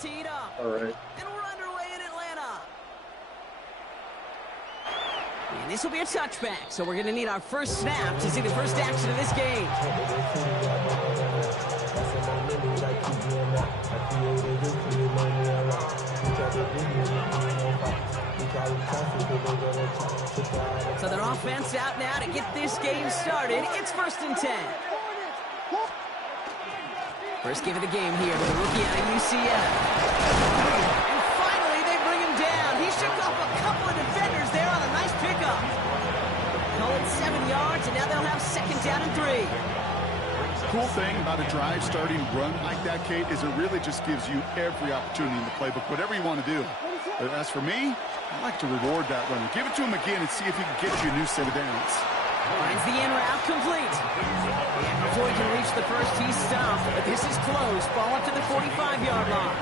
teed up. All right. And we're underway in Atlanta. And this will be a touchback, so we're going to need our first snap to see the first action of this game. So their offense out now to get this game started. It's 1st and 10. First give of the game here with a rookie out of UCF. And finally, they bring him down. He shook off a couple of defenders there on a nice pickup. Call it 7 yards, and now they'll have 2nd down and 3. Cool thing about a drive starting run like that, Kate, is it really just gives you every opportunity in the playbook, whatever you want to do. But as for me, I like to reward that run. Give it to him again and see if he can get you a new set of downs. Finds the in route complete. And before he can reach the first, he's stopped. But this is close. Ball up to the 45-yard line.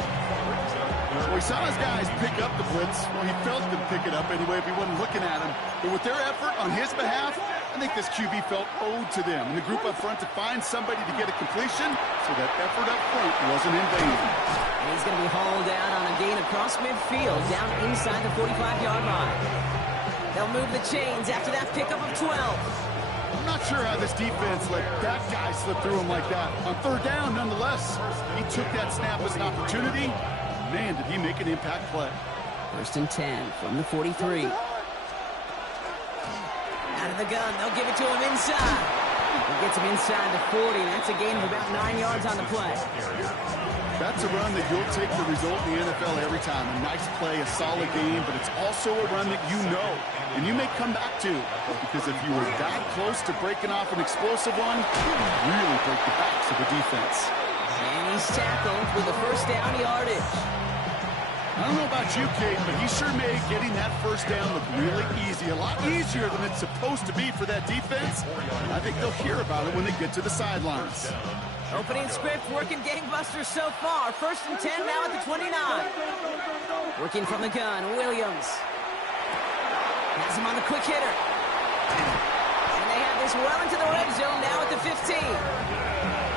Well, he saw his guys pick up the blitz. Well, he felt them pick it up anyway if he wasn't looking at him. But with their effort on his behalf, I think this QB felt owed to them. And the group up front to find somebody to get a completion, so that effort up front wasn't in vain. And he's going to be hauled out on a gain across midfield, down inside the 45-yard line. They'll move the chains after that pickup of 12. I'm not sure how this defense let that guy slip through him like that. On 3rd down, nonetheless, he took that snap as an opportunity. Man, did he make an impact play. 1st and 10 from the 43. Out of the gun, they'll give it to him inside. He gets him inside the 40. That's a gain of about 9 yards on the play. That's a run that you'll take the result in the NFL every time. A nice play, a solid game, but it's also a run that you know and you may come back to. Because if you were that close to breaking off an explosive one, you would really break the backs of the defense. And he's tackled with the 1st down yardage. I don't know about you, Kate, but he sure made getting that 1st down look really easy. A lot easier than it's supposed to be for that defense. I think they'll hear about it when they get to the sidelines. Opening script working gangbusters so far. 1st and 10 now at the 29. Working from the gun, Williams. Has him on the quick hitter. And they have this well into the red zone now at the 15.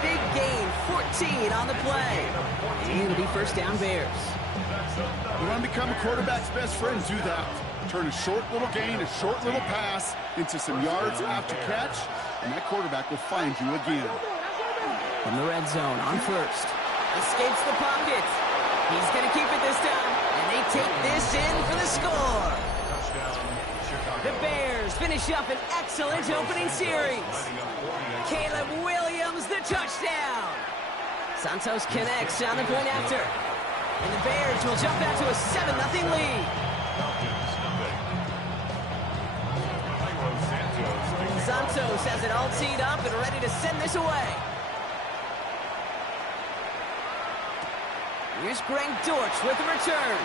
Big gain, 14 on the play. And it'll be 1st down Bears. You want to become a quarterback's best friend, do that. Turn a short little gain, a short little pass into some yards after catch, and that quarterback will find you again. From the red zone on 1st. Escapes the pocket. He's going to keep it this time. And they take this in for the score. The Bears finish up an excellent opening series. Caleb Williams, the touchdown. Santos connects on the point after. And the Bears will jump out to a 7-0 lead. Santos has it all teed up and ready to send this away. Here's Greg Dortch with the return.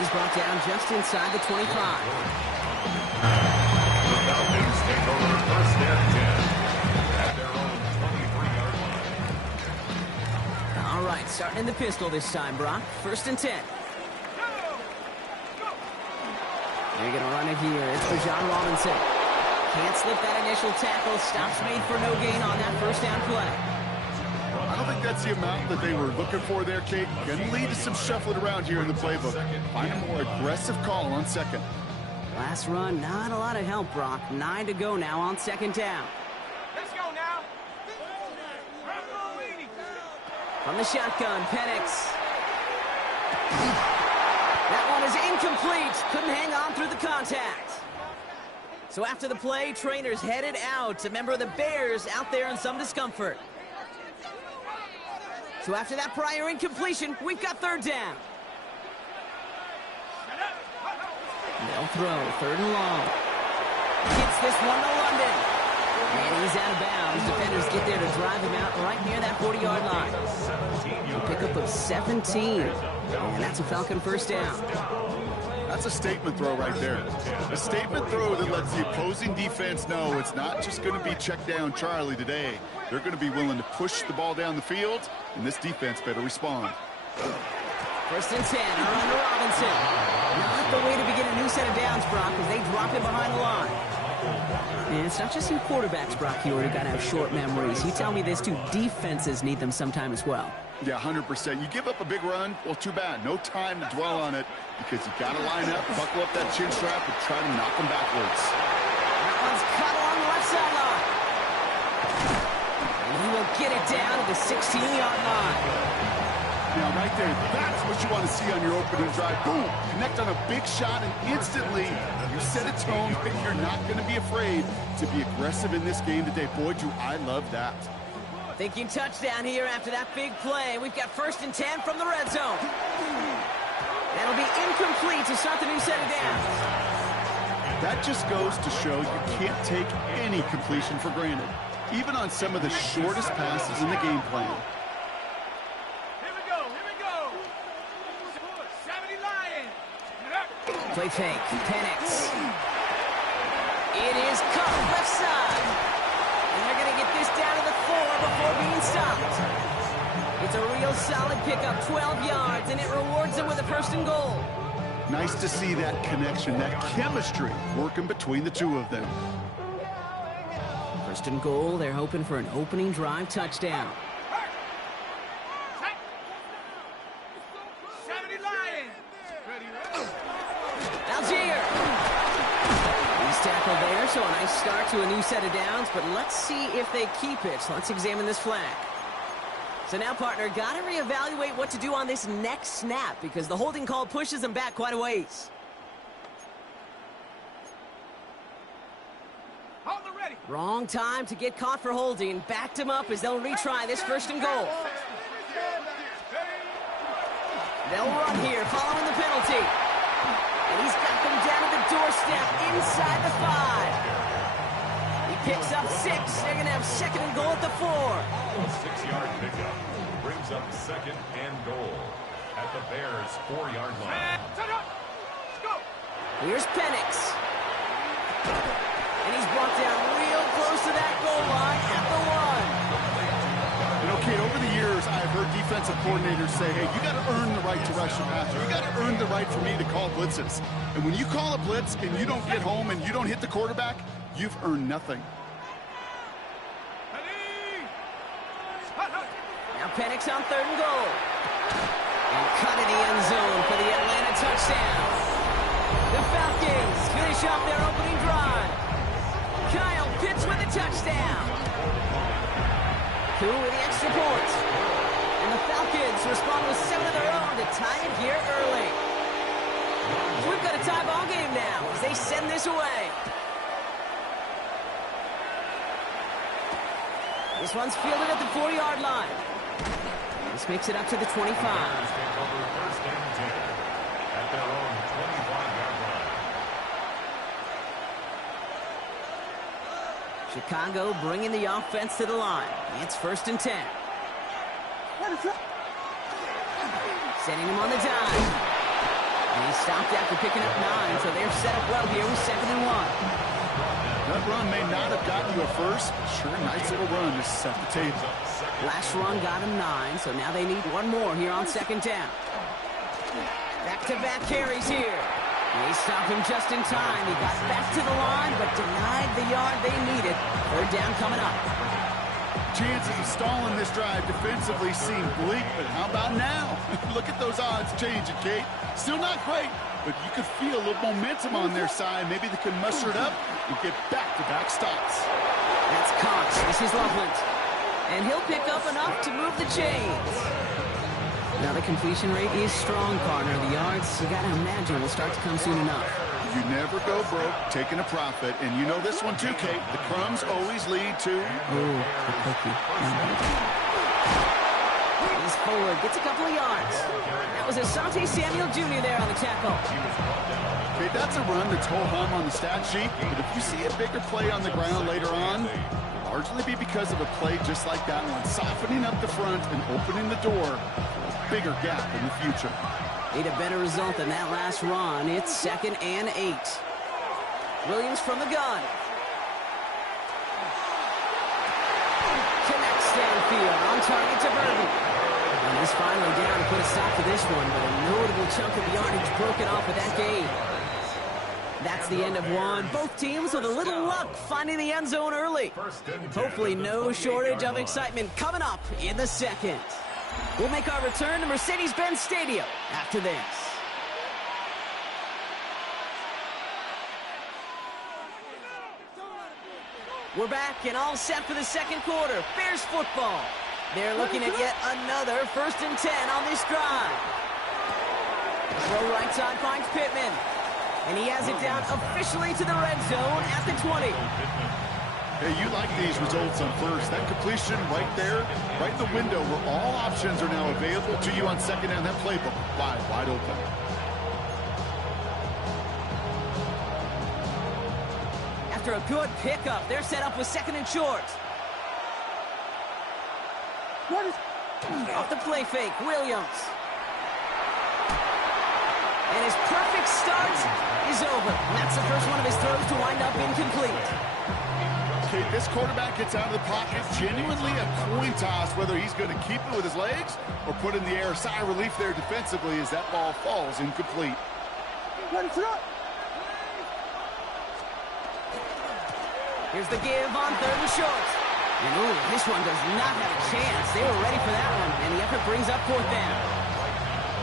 He's brought down just inside the 25. The Falcons take over 1st and 10 at their own 23-yard line. All right, starting in the pistol this time, Brock. 1st and 10. They're going to run it here. It's for John Robinson. Can't slip that initial tackle. Stops made for no gain on that 1st down play. I don't think that's the amount that they were looking for there, Kate. Going to lead to some shuffling around here in the playbook. Find a more aggressive call on 2nd. Last run, not a lot of help, Brock. 9 to go now on 2nd down. Let's go now. From the shotgun, Penix. That one is incomplete. Couldn't hang on through the contact. So after the play, trainers headed out. A member of the Bears out there in some discomfort. So after that prior incompletion, we've got 3rd down. They'll throw, 3rd and long. Gets this one to London. And he's out of bounds. Defenders get there to drive him out right near that 40-yard line. A pickup of 17. And that's a Falcon 1st down. That's a statement throw right there. A statement throw that lets the opposing defense know it's not just going to be check down Charlie today. They're going to be willing to push the ball down the field, and this defense better respond. 1st and 10, around to Robinson. Not the way to begin a new set of downs, Brock, as they drop it behind the line. And it's not just you quarterbacks, Brock, you already got to have short memories. You tell me this too, defenses need them sometime as well. Yeah, 100%. You give up a big run, well, too bad. No time to dwell on it because you got to line up, buckle up that chin strap, and try to knock them backwards. That one's cut along the left sideline. And he will get it down to the 16-yard line. Now, right there, that's what you want to see on your opening drive. Boom! Connect on a big shot, and instantly you set a tone that you're not going to be afraid to be aggressive in this game today. Boy, do I love that. Thinking touchdown here after that big play. We've got 1st and 10 from the red zone. That'll be incomplete to start the new set of downs. That just goes to show you can't take any completion for granted, even on some of the shortest passes in the game plan. Play fake, Penix. It is caught left side. And they're going to get this down to the 4 before being stopped. It's a real solid pickup, 12 yards, and it rewards them with a 1st and goal. Nice to see that connection, that chemistry working between the two of them. 1st and goal, they're hoping for an opening drive touchdown. Tackle there, so a nice start to a new set of downs, but let's see if they keep it. Let's examine this flag. So now, partner, got to reevaluate what to do on this next snap because the holding call pushes them back quite a ways. Wrong time to get caught for holding. Backed him up as they'll retry this 1st and goal. They'll run here following the penalty. And he's got them down to the doorstep inside the 5. He picks up 6. They're going to have 2nd and goal at the 4. A 6-yard pickup brings up 2nd and goal at the Bears' 4-yard line. Here's Penix. And he's brought down real close to that goal line at the 1. You know, Kate, over the years, I've heard defensive coordinators say, hey, you got to earn the right to rush the passer. You got to earn the right for me to call blitzes. And when you call a blitz and you don't get home and you don't hit the quarterback, you've earned nothing. Now Penix on 3rd and goal. And cut in the end zone for the Atlanta touchdown. The Falcons finish off their opening drive. Kyle Pitts with a touchdown. Cool with the extra point. And the Falcons respond with 7 of their own to tie it here early. We've got a tie ball game now as they send this away. This one's fielded at the 4-yard line. This makes it up to the 25. Over 1st and 10 at their own 25-yard line. Chicago bringing the offense to the line. It's 1st and 10. Setting him on the dime. And he stopped after picking up 9, so they're set up well here with 2nd and 1. That run may not have gotten you a first, but sure, nice little run to set the table. Last run got him 9, so now they need one more here on 2nd down. Back-to-back carries here. They stopped him just in time. He got back to the line, but denied the yard they needed. 3rd down coming up. Chances of stalling this drive defensively seem bleak, but how about now? Look at those odds changing, Kate. Still not great, but you could feel a little momentum on their side. Maybe they can muster it up and get back-to-back stops. That's Cox. This is Loveland. And he'll pick up enough to move the chains. Now the completion rate is strong, partner. The yards, you got to imagine, will start to come soon enough. You never go broke taking a profit, and you know this one too, Kate. The crumbs always lead to... Oh, the cookie. He's forward, gets a couple of yards. That was Asante Samuel Jr. there on the tackle. Okay, that's a run that's ho-hum on the stat sheet, but if you see a bigger play on the ground later on, it'll largely be because of a play just like that one, softening up the front and opening the door for a bigger gap in the future. Need a better result than that last run. It's 2nd and 8. Williams from the gun. Connects downfield, on target to Burton. And he's finally down to put a stop to this one, but a notable chunk of yardage broken off with that gain. That's the end of one. Both teams with a little luck finding the end zone early. Hopefully no shortage of excitement coming up in the 2nd. We'll make our return to Mercedes-Benz Stadium after this. We're back and all set for the second quarter. Bears football. They're looking at yet another 1st and 10 on this drive. Throw right side finds Pittman. And he has it down officially to the red zone at the 20. Hey, you like these results on first. That completion right there, right in the window where all options are now available to you on second down. That playbook wide open. After a good pickup, they're set up with 2nd and short. Off the play fake, Williams. And his perfect start is over. And that's the first one of his throws to wind up incomplete. Okay, this quarterback gets out of the pocket, genuinely a coin toss whether he's going to keep it with his legs or put in the air. Sigh of relief there defensively as that ball falls incomplete. Here's the give on 3rd and short. And ooh, this one does not have a chance. They were ready for that one, and the effort brings up 4th down.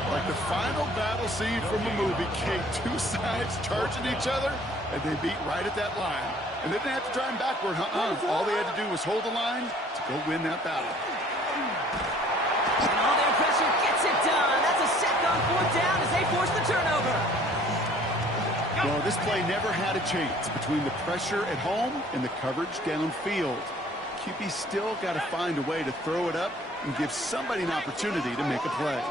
Like the final battle scene from a movie, Kate, two sides charging each other, and they beat right at that line. And they didn't have to drive backward, All they had to do was hold the line to go win that battle. And all their pressure gets it done. That's a sack on 4th down as they force the turnover. Well, this play never had a chance between the pressure at home and the coverage downfield. QB still got to find a way to throw it up and give somebody an opportunity to make a play.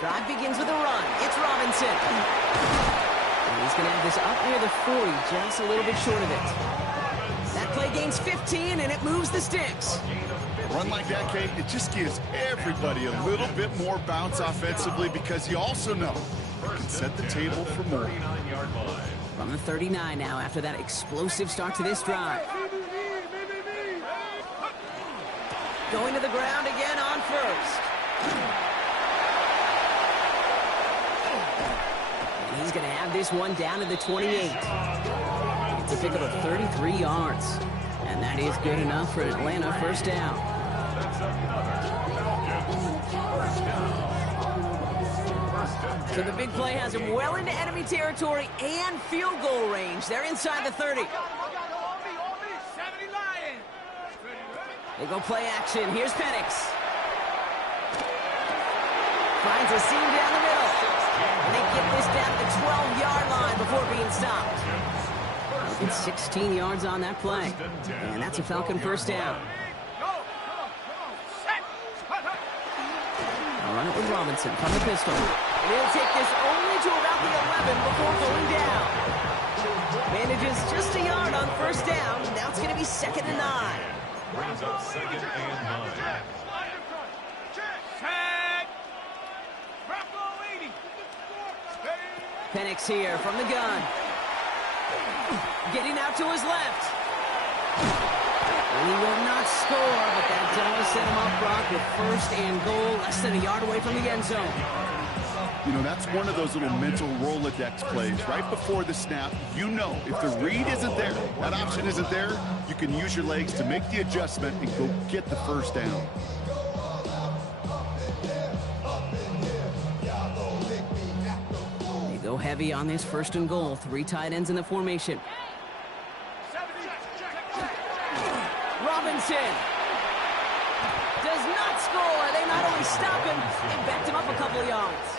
Drive begins with a run. It's Robinson. And he's going to have this up near the 40, just a little bit short of it. That play gains 15, and it moves the sticks. A run like that, Kate, it just gives everybody a little bit more bounce offensively because you also know you can set the table for more. From the 39 now after that explosive start to this drive. Going to the ground again on 1st. And he's going to have this one down to the 28. It's a pickup of 33 yards. And that is good enough for an Atlanta 1st down. So the big play has him well into enemy territory and field goal range. They're inside the 30. They go play action. Here's Penix. Finds a seam down the middle. And they get this down to the 12-yard line before being stopped. It's 16 yards on that play. And that's a Falcon 1st down. I'll run it with Robinson from the pistol. And he'll take this only to about the 11 before going down. Manages just a yard on 1st down. Now it's going to be 2nd and 9. Brings up 2nd and 9. Penix here from the gun. Getting out to his left. And he will not score, but that does set him up, Brock, with 1st and goal, less than a yard away from the end zone. You know, that's one of those little mental Rolodex plays. Right before the snap, you know if the read isn't there, that option isn't there, you can use your legs to make the adjustment and go get the 1st down. They go heavy on this 1st and goal. 3 tight ends in the formation. Robinson does not score. They not only stop him, they backed him up a couple of yards.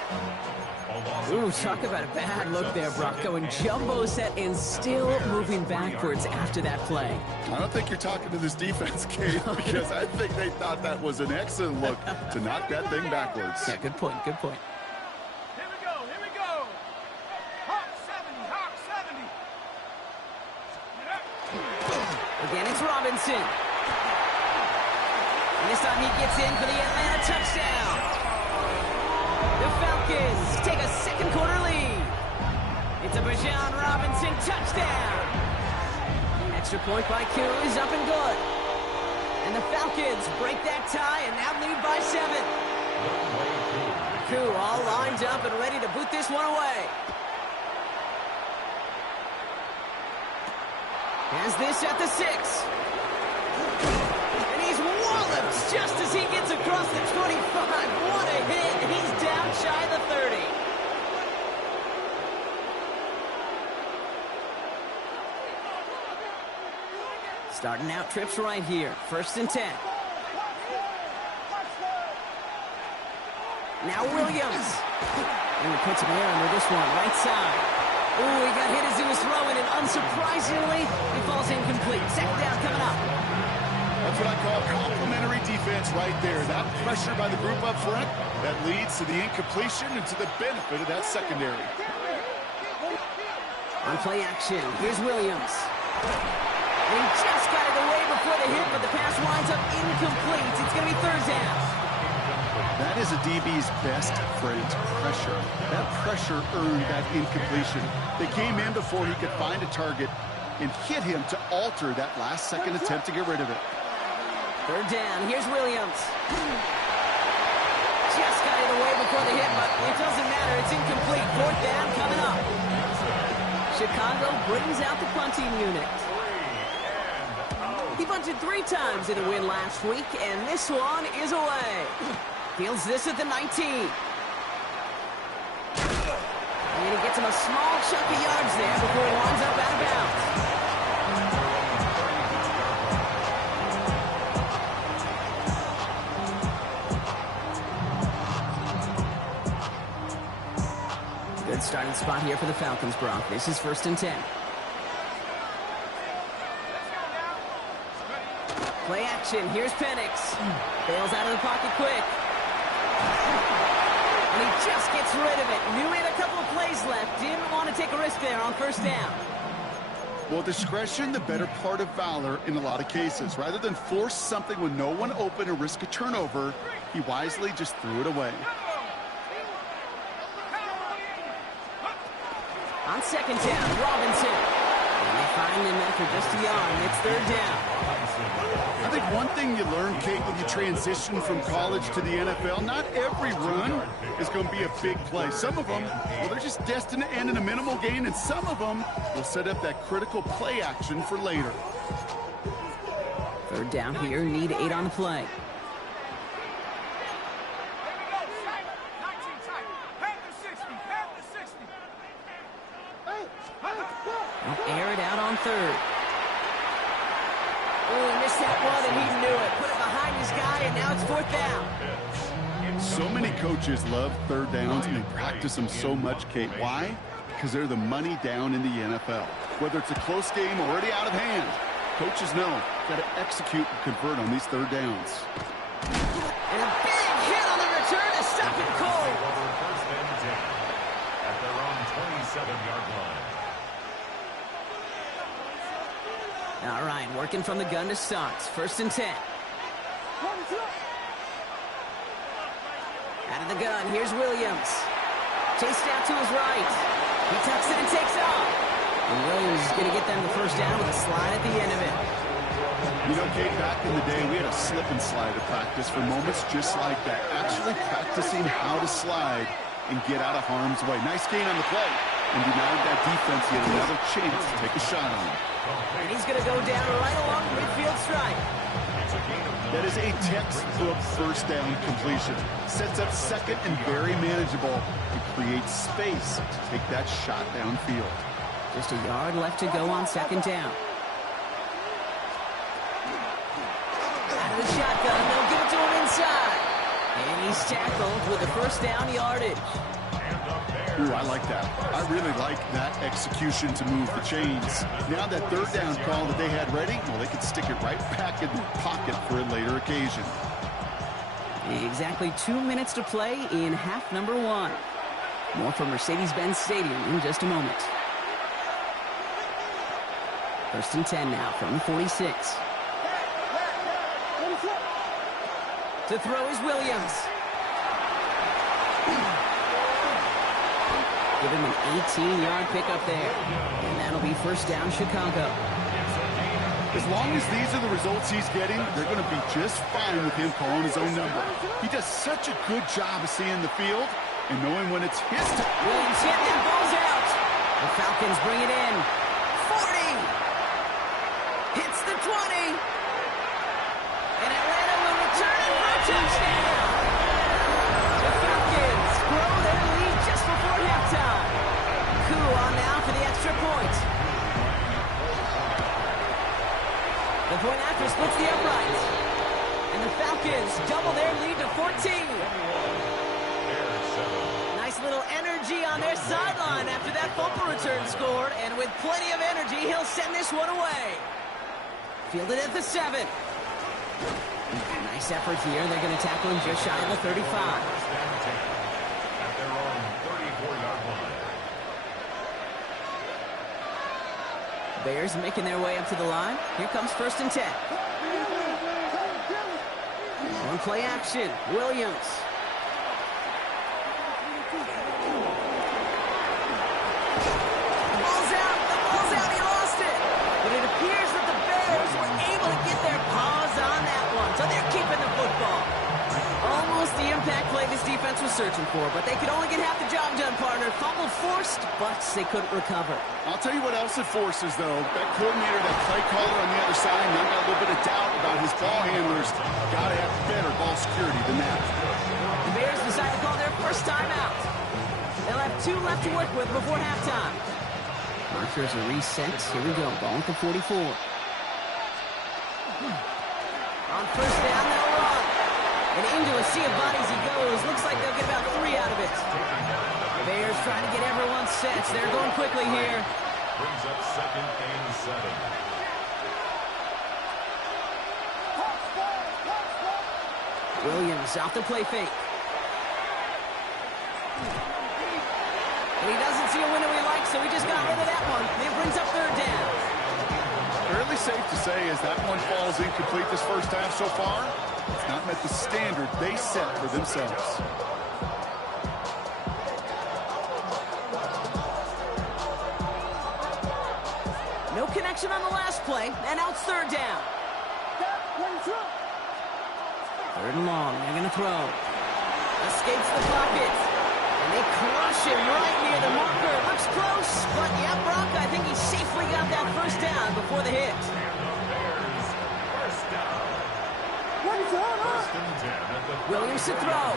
Ooh, talk about a bad look there, Brock. Going jumbo set and still moving backwards after that play. I don't think you're talking to this defense, Kate, because I think they thought that was an excellent look to knock that thing backwards. Yeah, good point, good point. Here we go. Hawk 70. Again, it's Robinson. And this time he gets in for the Atlanta touchdown. The Falcons take a second quarter lead. It's a Bijan Robinson touchdown. Extra point by Q is up and good. And the Falcons break that tie and now lead by 7. Q all lined up and ready to boot this one away. Has this at the 6. And he's walloped just as he gets across the 25. What a hit. And he's down shy of the 30. Starting out trips right here. 1st and 10. Now Williams. And he puts him here under this one. Right side. Ooh, he got hit as he was throwing, and unsurprisingly, he falls incomplete. 2nd down coming up. That's what I call complimentary defense right there. That pressure by the group up front, that leads to the incompletion and to the benefit of that secondary. On play action, here's Williams. And he just got it away before the hit, but the pass winds up incomplete. It's going to be 3rd down. That is a DB's best friend, pressure. That pressure earned that incompletion. They came in before he could find a target and hit him to alter that last-second attempt to get rid of it. 3rd down. Here's Williams. Just got it away before the hit, but it doesn't matter. It's incomplete. 4th down coming up. Chicago brings out the punting unit. He punted 3 times in a win last week, and this one is away. Fields this at the 19. And he gets him a small chunk of yards there before he winds up out of bounds. Good starting spot here for the Falcons, Brock. This is 1st and 10. Play action. Here's Penix. Bails out of the pocket quick. And he just gets rid of it. Knew he had a couple of plays left. Didn't want to take a risk there on 1st down. Well, discretion, the better part of valor in a lot of cases. Rather than force something with no one open and risk a turnover, he wisely just threw it away. On 2nd down, Robinson. And they find him after just a yard. It's 3rd down. I think one thing you learn, Kate, when you transition from college to the NFL, not every run is going to be a big play. Some of them, well, they're just destined to end in a minimal gain, and some of them will set up that critical play action for later. 3rd down here, need 8 on the play. Air it out on 3rd. Oh, he missed that one, and he knew it. Put it behind his guy, and now it's 4th down. So many coaches love 3rd downs, and they practice them so much, Kate. Why? Because they're the money down in the NFL. Whether it's a close game already out of hand, coaches know got to execute and convert on these 3rd downs. And a big hit on the return to stop it cold. First and 10 at their own 27-yard line. All right, working from the gun to start. 1st and 10. Out of the gun, here's Williams. Chased out to his right. He tucks it and takes off. And Williams is going to get them the 1st down with a slide at the end of it. You know, Kate, back in the day, we had a slip and slide at practice for moments just like that. Actually practicing how to slide and get out of harm's way. Nice gain on the play. And denied that defense yet another chance to take a shot on him. And he's going to go down right along the midfield stripe. That is a textbook 1st down completion. Sets up 2nd and very manageable and creates space to take that shot downfield. Just a yard left to go on 2nd down. Out of the shotgun, they'll give it to him inside. And he's tackled with the 1st down yardage. Ooh, I like that. I really like that execution to move the chains. Now that 3rd down call that they had ready, well, they could stick it right back in their pocket for a later occasion. Exactly 2 minutes to play in half number 1. More from Mercedes-Benz Stadium in just a moment. 1st and 10 now from the 46. To throw is Williams. Give him an 18-yard pickup there. And that'll be 1st down Chicago. As long as these are the results he's getting, they're going to be just fine with him calling his own number. He does such a good job of seeing the field and knowing when it's his time. Williams hit and goes out. The Falcons bring it in. 40. Hits the 20. And Atlanta will return it for a touchdown. The Falcons grow their lead just before halftime. Coup on now for the extra point. The point after splits the uprights. And the Falcons double their lead to 14. Nice little energy on their sideline after that fumble return scored. And with plenty of energy, he'll send this one away. Fielded at the 7. Nice effort here. They're going to tackle him just shy of the 35. At their own 34-yard line. Bears making their way up to the line. Here comes 1st and 10. On play action, Williams. The ball's out, he lost it. But it appears that the Bears were able to get their paws on that one, so they're keeping the football. Almost the impact play this defense was searching for, but they could only get half the job done, partner. Fumble forced, but they couldn't recover. I'll tell you what else it forces, though. That coordinator, that play caller on the other side, now got a little bit of doubt about his ball handlers. Got to have better ball security than that. The Bears decide to call their first timeout. They'll have 2 left to work with before halftime. Markers are reset. Here we go. Ball at the 44. On 1st down, they'll run. And into a sea of bodies he goes. Looks like they'll get about 3 out of it. Bears trying to get everyone set. They're going quickly here. Brings up 2nd and 7. Williams off the play fake. And he doesn't see a window he likes, so he just got rid of that one. It brings up 3rd down. Fairly safe to say as that one falls incomplete this first half so far, it's not met the standard they set for themselves. No connection on the last play, and now it's 3rd down. 3rd and long, they're going to throw. Escapes the pocket. And they crush him right near the marker. Looks close, but yeah, Brock, I think he safely got that 1st down before the hit. Williams to throw.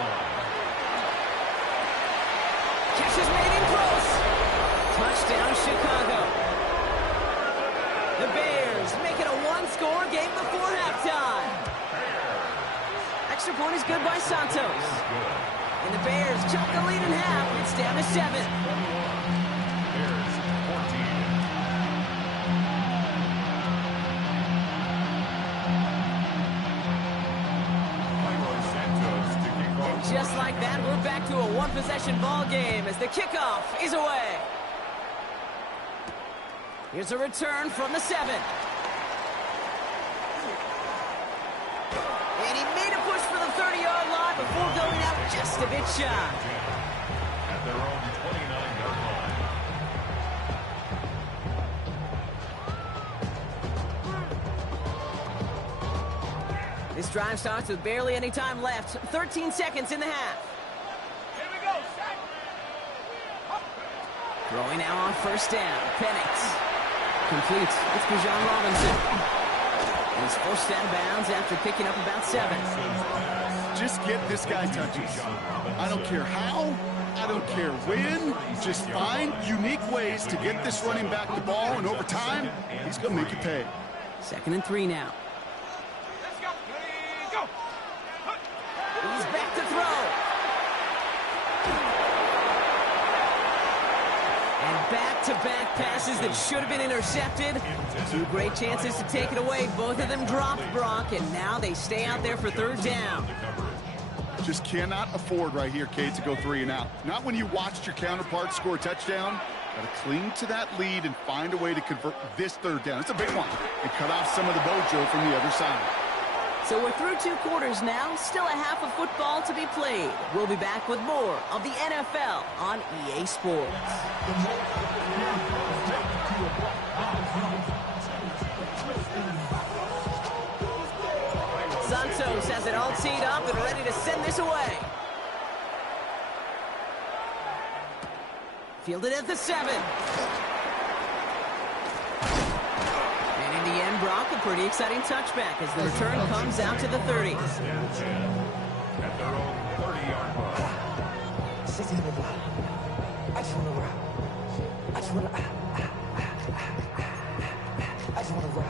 Catch is made in close. Touchdown, Chicago. The Bears make it a 1-score game before halftime. Extra point is good by Santos. And the Bears chop the lead in half. It's down to 7. Bears 14. And just like that, we're back to a 1-possession ball game as the kickoff is away. Here's a return from the 7. And he made a push for the 30-yard line before going out just a bit shy. At their own 29-yard line. This drive starts with barely any time left. 13 seconds in the half. Here we go, set. Throwing now on 1st down. Penix. Complete. It's Bijan Robinson. And he's forced out of bounds after picking up about 7. Just get this guy touches. I don't care how, I don't care when. Just find unique ways to get this running back the ball, and over time, he's going to make you pay. 2nd and 3 now. Let's go. Go. He's back to throw. And back-to-back passes that should have been intercepted. 2 great chances to take it away. Both of them dropped, Brock, and now they stay out there for 3rd down. Just cannot afford right here, Kate, to go 3 and out. Not when you watched your counterpart score a touchdown. Got to cling to that lead and find a way to convert this 3rd down. It's a big one. And cut off some of the mojo from the other side. So we're through 2 quarters now. Still a half of football to be played. We'll be back with more of the NFL on EA Sports. Santos has it all teed up and ready to send this away. Fielded at the 7. And in the end, Brock, a pretty exciting touchback as the return comes out to the 30. First and 10 at their own 30-yard line. I just want to rock. I just want to rock.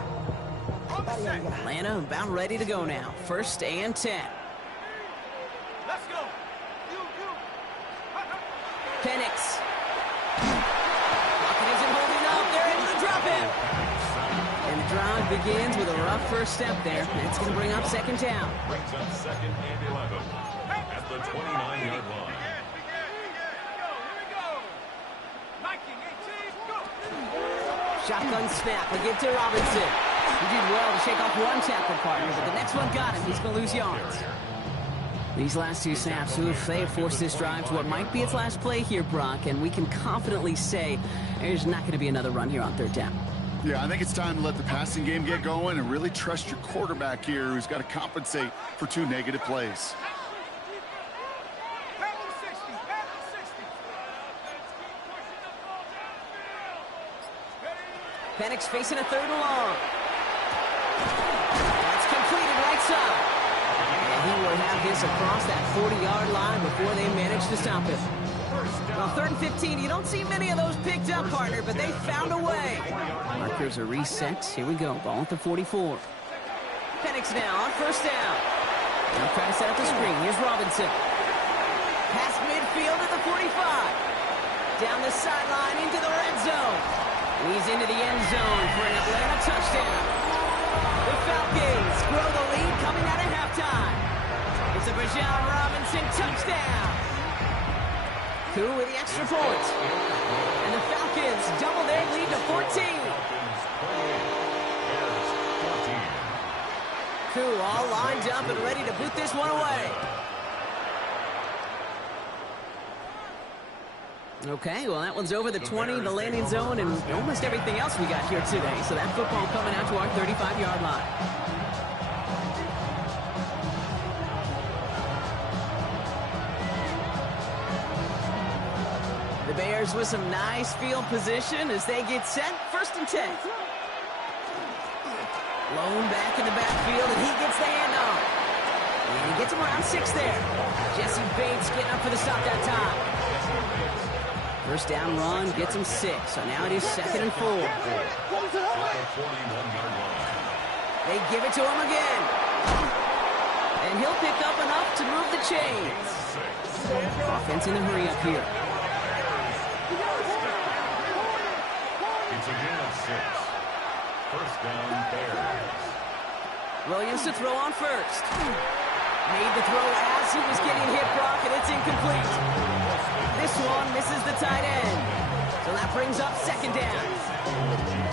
Atlanta about ready to go now. First and 10. Let's go. Penix. Lockett isn't holding up. They're able to drop him. And the drive begins with a rough first step there. That's going to bring up second down. Brings up second and 11 at the 29-yard line. Shotgun snap. They give to Robinson. He did well to shake off one tackle partner, but the next one got him. He's going to lose yards. These last two snaps, they have forced this drive to what might be its last play here, Brock, and we can confidently say there's not going to be another run here on third down. Yeah, I think it's time to let the passing game get going and really trust your quarterback here, who's got to compensate for two negative plays. Penix facing a third and long. That's completed right side. And he will have this across that 40-yard line before they manage to stop him. Well, third and 15, you don't see many of those picked up, partner, but they found a way. Markers are reset. Here we go. Ball at the 44. Penix now on first down. They'll try to set up the screen. Here's Robinson. Past midfield at the 45. Down the sideline into the red zone. He's into the end zone for an Atlanta touchdown. The Falcons grow the lead coming out of halftime. It's a Bijan Robinson touchdown. Koo with the extra point. And the Falcons double their lead to 14. Koo all lined up and ready to boot this one away. Okay, well, that one's over the 20, the landing zone, and almost everything else we got here today. So that football coming out to our 35-yard line. The Bears with some nice field position as they get set. First and 10. Lone back in the backfield, and he gets the handoff. And he gets him around 6 there. Jesse Bates getting up for the stop that time. First down run gets him 6. So now it is second and 4. They give it to him again. And he'll pick up enough to move the chains. Offense in a hurry up here. It's a gain of 6. First down, Bears. Williams to throw on first. Made the throw as he was getting hit, Brock, and it's incomplete. This one misses the tight end. So that brings up second down.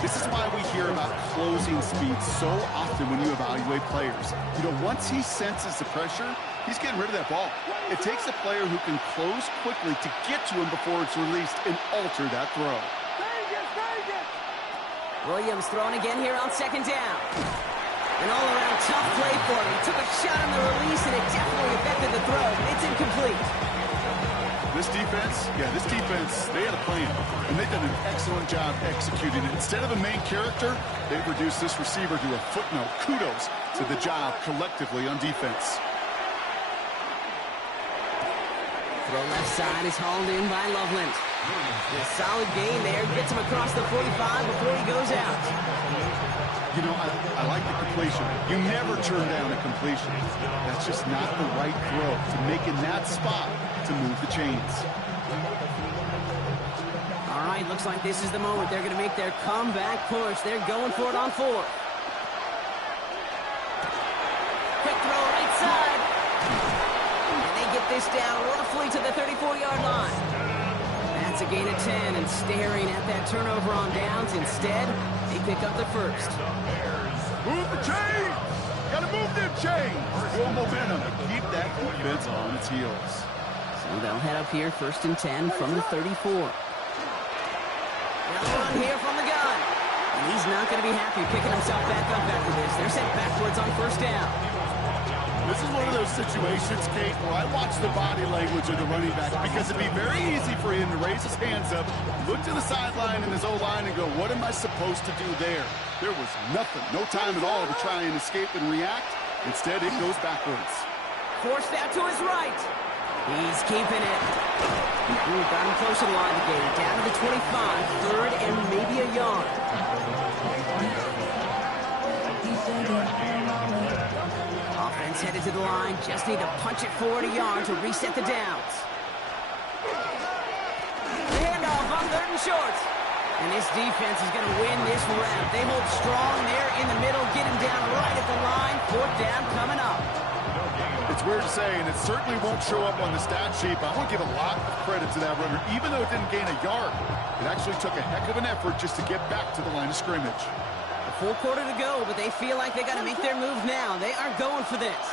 This is why we hear about closing speed so often when you evaluate players. You know, once he senses the pressure, he's getting rid of that ball. It takes a player who can close quickly to get to him before it's released and alter that throw. Williams throwing again here on second down. An all-around tough play for him. He took a shot on the release, and it definitely affected the throw. It's incomplete. This defense, they had a plan, and they've done an excellent job executing it. Instead of a main character, they've reduced this receiver to a footnote. Kudos to the job collectively on defense. Throw left side is hauled in by Loveland. A solid gain there. Gets him across the 45 before he goes out. You know, I like the completion. You never turn down a completion. That's just not the right throw to make in that spot to move the chains. All right, looks like this is the moment. They're going to make their comeback push. They're going for it on 4. Quick throw right side. And they get this down roughly to the 34-yard line. That's a gain of 10, and staring at that turnover on downs. Instead, they pick up the first. Move the chains! Gotta move them chains! Full momentum to keep that defense on its heels. So they'll head up here, first and 10 from the 34. Another run here from the gun. And he's not going to be happy picking himself back up after this. They're sent backwards on first down. This is one of those situations, Kate, where I watch the body language of the running back because it'd be very easy for him to raise his hands up, look to the sideline in his O-line and go, what am I supposed to do there? There was nothing, no time at all to try and escape and react. Instead, it goes backwards. Forced out to his right. He's keeping it. Ooh, got him close to the line to gain. Down to the 25, third and maybe a yard. Offense headed to the line. Just need to punch it forward a yard to reset the downs. The handoff on third and short. And this defense is going to win this round. They hold strong there in the middle, get him down right at the line. Fourth down coming up. It's weird to say, and it certainly won't show up on the stat sheet, but I want to give a lot of credit to that runner. Even though it didn't gain a yard, it actually took a heck of an effort just to get back to the line of scrimmage. A full quarter to go, but they feel like they got to make their move now. They are going for this.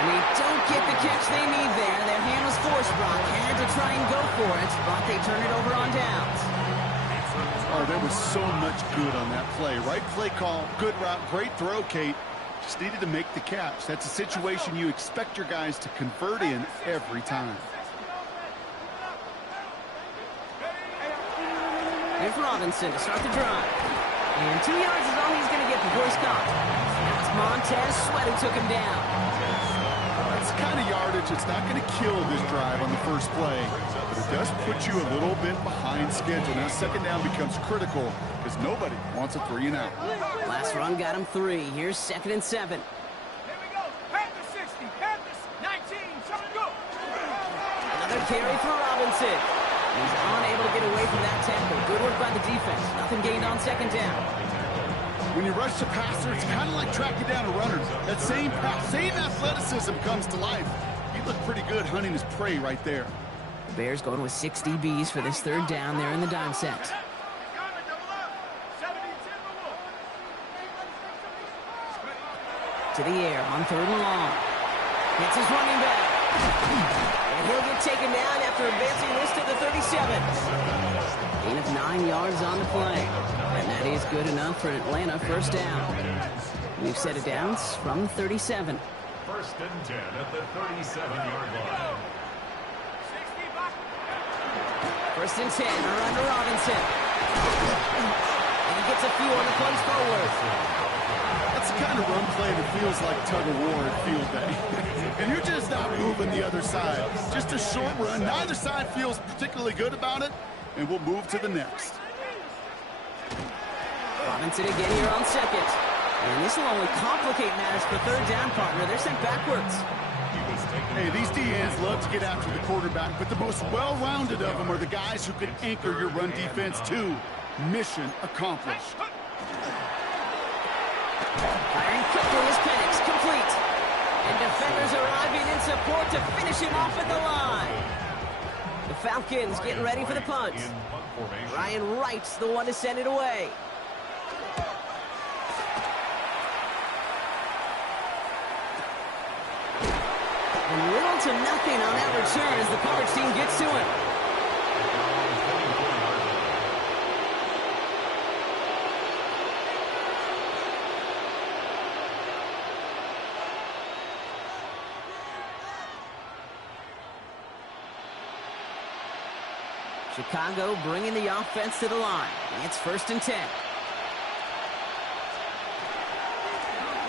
And they don't get the catch they need there. Their hand was forced, Brock. Had to try and go for it, but they turn it over on downs. Oh, there was so much good on that play. Right play call, good route, great throw, Kate. Just needed to make the catch. That's a situation you expect your guys to convert in every time. Here's Robinson to start the drive. And 2 yards is all he's going to get before he's stopped. That's Montez Sweat who took him down. That's the kind of yardage it's not going to kill this drive on the first play, but it does put you a little bit behind schedule. Now second down becomes critical because nobody wants a 3 and out. Last run got him 3. Here's 2nd and 7. Here we go. Panthers 60. Panthers 19. Shut and go. Another carry for Robinson. He's unable to get away from that tackle. Good work by the defense. Nothing gained on second down. When you rush the passer, it's kind of like tracking down a runner. That same athleticism comes to life. He looked pretty good hunting his prey right there. The Bears going with 6 DBs for this third down there in the dime set. To the air on third and long. It's his running back. And he'll get taken down after advancing this to the 37. Gain of 9 yards on the play. And that is good enough for Atlanta first down. We've set it down from 37. First and 10 at the 37-yard line. First and 10 are under Robinson. And he gets a few on the plays forward. That's the kind of run play that feels like tug-of-war at field day. And you're just not moving the other side. Just a short run. Neither side feels particularly good about it. And we'll move to the next. Robinson again here on second. And this will only complicate matters for third down, partner. They're sent backwards. Hey, these DNs love to get after the quarterback, but the most well-rounded of them are the guys who can anchor your run defense too. Mission accomplished. Firing quickly is Penix, complete. And defenders arriving in support to finish him off at the line. The Falcons getting ready for the punt. Ryan Wright's the one to send it away. And little to nothing on that return as the coverage team gets to him. Chicago bringing the offense to the line. It's first and 10.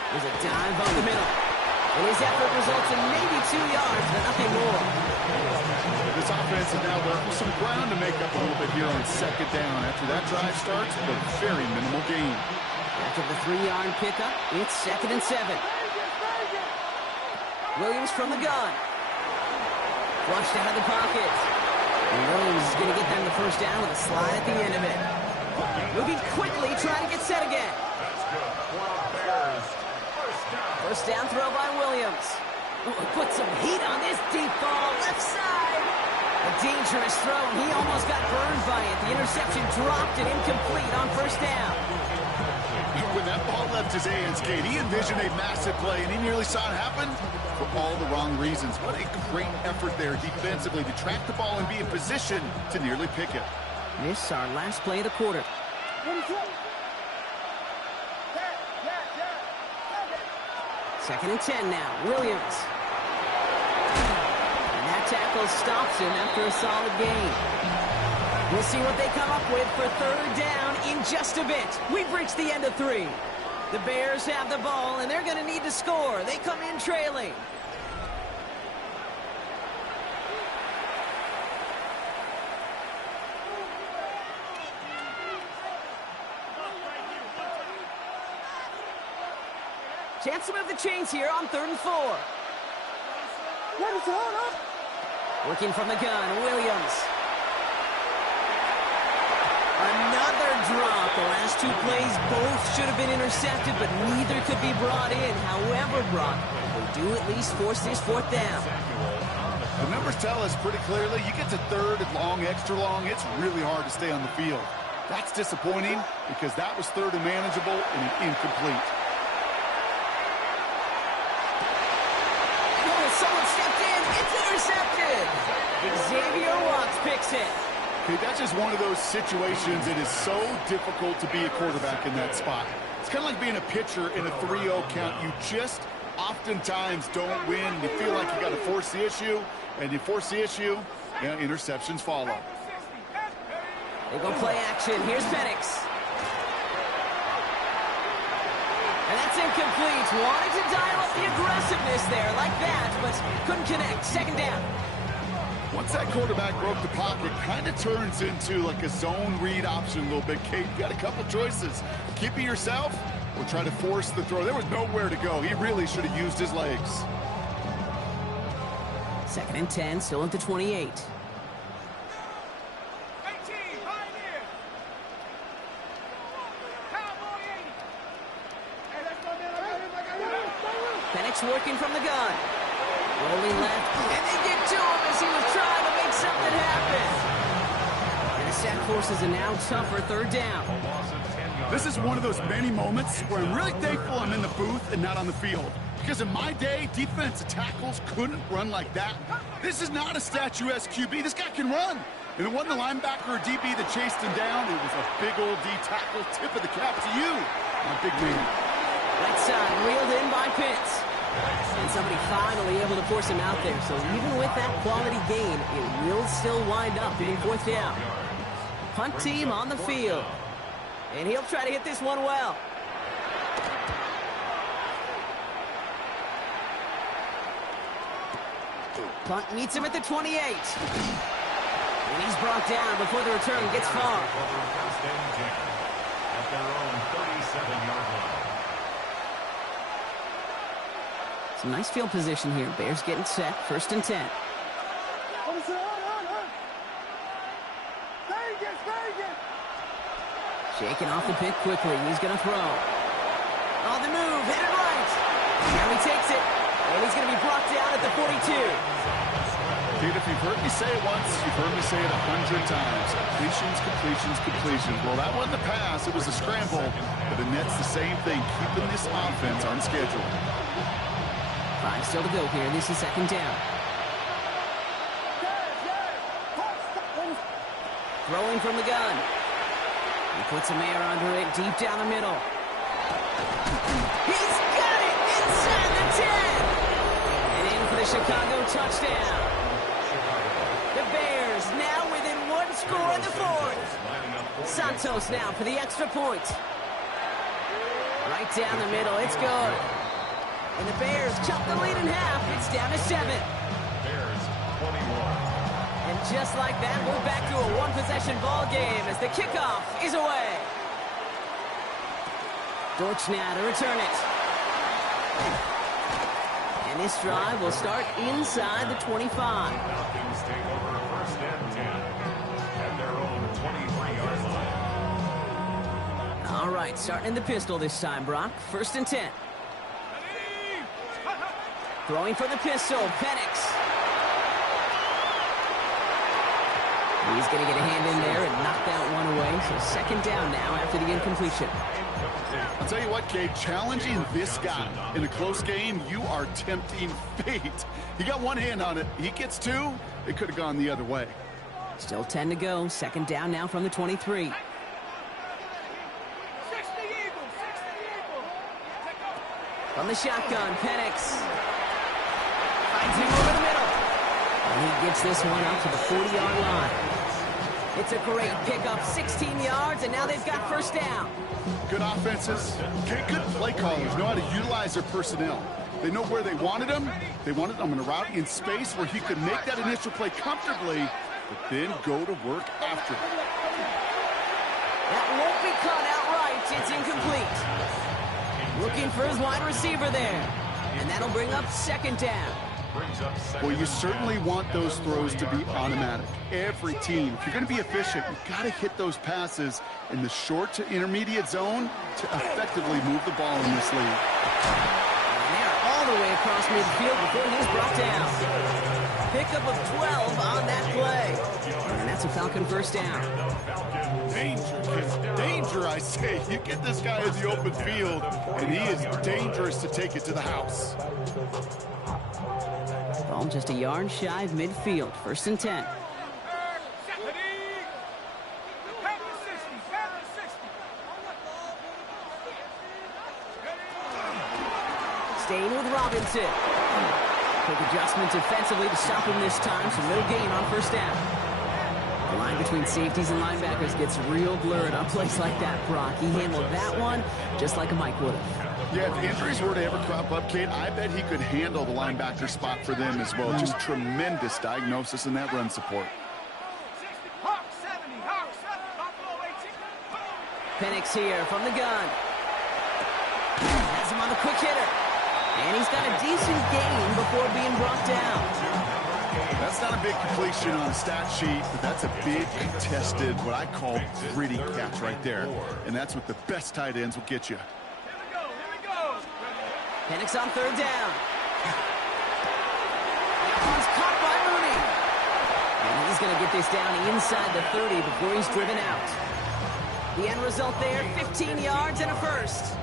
There's a dive on the middle. And his effort results in maybe 2 yards, but nothing more. This offense is now left some ground to make up a little bit here on second down. After that drive starts, a very minimal gain. After the 3-yard pickup, it's 2nd and 7. Williams from the gun. Flushed out of the pocket. And Williams is going to get them the first down with a slide at the end of it. Moving quickly, trying to get set again. First down throw by Williams. Ooh, put some heat on this deep ball, left side. A dangerous throw, and he almost got burned by it. The interception dropped and incomplete on first down. When that ball left his hands, Kate, he envisioned a massive play, and he nearly saw it happen for all the wrong reasons. What a great effort there defensively to track the ball and be in position to nearly pick it. This is our last play of the quarter. Second and 10 now. Williams. And that tackle stops him after a solid gain. We'll see what they come up with for third down in just a bit. We've reached the end of 3. The Bears have the ball, and they're going to need to score. They come in trailing. Chance to move the chains here on 3rd and 4. Working from the gun, Williams. Another drop. The last 2 plays both should have been intercepted, but neither could be brought in. However, Brock, they do at least force this 4th down. The numbers tell us pretty clearly, you get to 3rd and long, extra long, it's really hard to stay on the field. That's disappointing because that was 3rd and manageable and incomplete. Someone stepped in. It's intercepted. Xavier Watts picks it. Okay, that's just one of those situations that is so difficult to be a quarterback in that spot. It's kind of like being a pitcher in a 3-0 count. You just oftentimes don't win. You feel like you got to force the issue, and you force the issue, yeah, interceptions follow. They go play action. Here's Penix. And that's incomplete. Wanted to dial up the aggressiveness there like that, but couldn't connect. 2nd down. Once that quarterback broke the pocket, kind of turns into like a zone read option a little bit. Kate, you got a couple choices. Keep it yourself or try to force the throw. There was nowhere to go. He really should have used his legs. 2nd and 10, still at the 28. Penix working from the gun. Rolling left, and they get to him as he was trying to make something happen. And the sack forces a now tougher 3rd down. This is one of those many moments where I'm really thankful I'm in the booth and not on the field. Because in my day, defensive tackles couldn't run like that. This is not a statuesque QB. This guy can run. And it wasn't the linebacker or DB that chased him down. It was a big old D tackle. Tip of the cap to you, my big man. Right side, reeled in by Pitts. And somebody finally able to force him out there. So even with that quality gain, it will still wind up being 4th down. Punt team on the field. And he'll try to hit this one well. Punt meets him at the 28. And he's brought down before the return gets far. At their own 37-yard line. Some nice field position here. Bears getting set. 1st and 10. Shaking off the pick quickly. He's going to throw. On the move. Headed right. Now he takes it. And he's going to be brought down at the 42. Dude, if you've heard me say it once, you've heard me say it 100 times. Completions, completions, completions. Well, that wasn't a pass. It was a scramble. But the Nets the same thing, keeping this offense on schedule. 5 still to go here. This is 2nd down. Throwing from the gun. He puts a man under it deep down the middle. He's got it inside the 10. And in for the Chicago touchdown. The Bears now within 1 score in the 4th. Santos now for the extra point. Right down the middle. It's good. And the Bears chop the lead in half. It's down to 7. Bears 21. And just like that, we're back to a one-possession ball game as the kickoff is away. Dortch now to return it. And this drive will start inside the 25. Falcons take over 1st and 10 at their own 23-yard line. All right, starting in the pistol this time, Brock. 1st and 10. Throwing for the pistol, Penix. He's going to get a hand in there and knock that one away. So second down now after the incompletion. I'll tell you what, Kate, challenging this guy in a close game, you are tempting fate. He got one hand on it. He gets two. It could have gone the other way. Still 10 to go. Second down now from the 23. 60 Eagles, 60 Eagles. From the shotgun, Penix finds him over the middle. And he gets this one up to the 40-yard line. It's a great pickup, 16 yards, and now they've got first down. Good offenses, good play callers know how to utilize their personnel. They know where they wanted him. They wanted him in a route in space where he could make that initial play comfortably, but then go to work after. That won't be caught outright. It's incomplete. Looking for his wide receiver there. And that'll bring up second down. Well, you certainly want those throws to be automatic. Every team, if you're going to be efficient, you've got to hit those passes in the short to intermediate zone to effectively move the ball in this league. And they're all the way across midfield before he's brought down. Pickup of 12 on that play. And that's a Falcon first down. Danger, I say. You get this guy in the open field, and he is dangerous to take it to the house. Ball just a yard shy of midfield. First and 10. Staying with Robinson. Quick adjustment defensively to stop him this time, so no gain on first down. The line between safeties and linebackers gets real blurred on plays like that, Brock. He handled that one just like a Mike would have. Yeah, if injuries were to ever crop up, Kate, I bet he could handle the linebacker spot for them as well. Just tremendous diagnosis in that run support. Penix here from the gun. Has him on the quick hitter. And he's got a decent gain before being brought down. That's not a big completion on the stat sheet, but that's a big contested, what I call gritty catch right there. And that's what the best tight ends will get you. Penix on third down. That one's caught by Mooney. And he's going to get this down inside the 30 before he's driven out. The end result there, 15 yards and a first.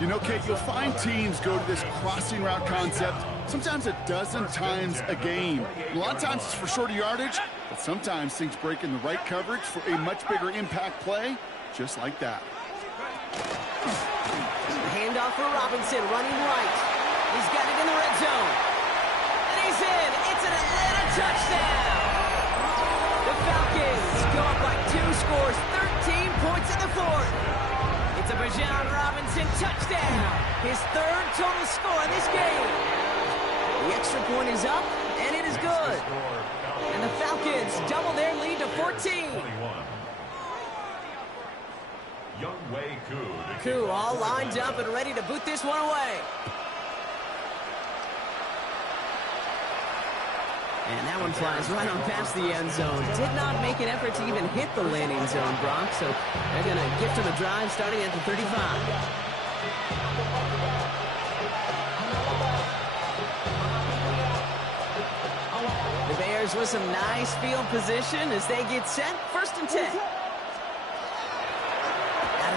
You know, Kate, you'll find teams go to this crossing route concept sometimes a dozen times a game. A lot of times it's for shorter yardage, but sometimes things break in the right coverage for a much bigger impact play, just like that. Handoff for Robinson, running right. He's got it in the red zone. And he's in. It's an Atlanta touchdown. The Falcons go up by 2 scores, 13 points in the fourth. It's a Bijan Robinson touchdown. His third total score in this game. The extra point is up, and it is good. And the Falcons double their lead to 14. Koo all lined up and ready to boot this one away. And that one flies right on past the end zone. Did not make an effort to even hit the landing zone, Brock. So they're going to gift him a drive starting at the 35. The Bears with some nice field position as they get set. First and 10.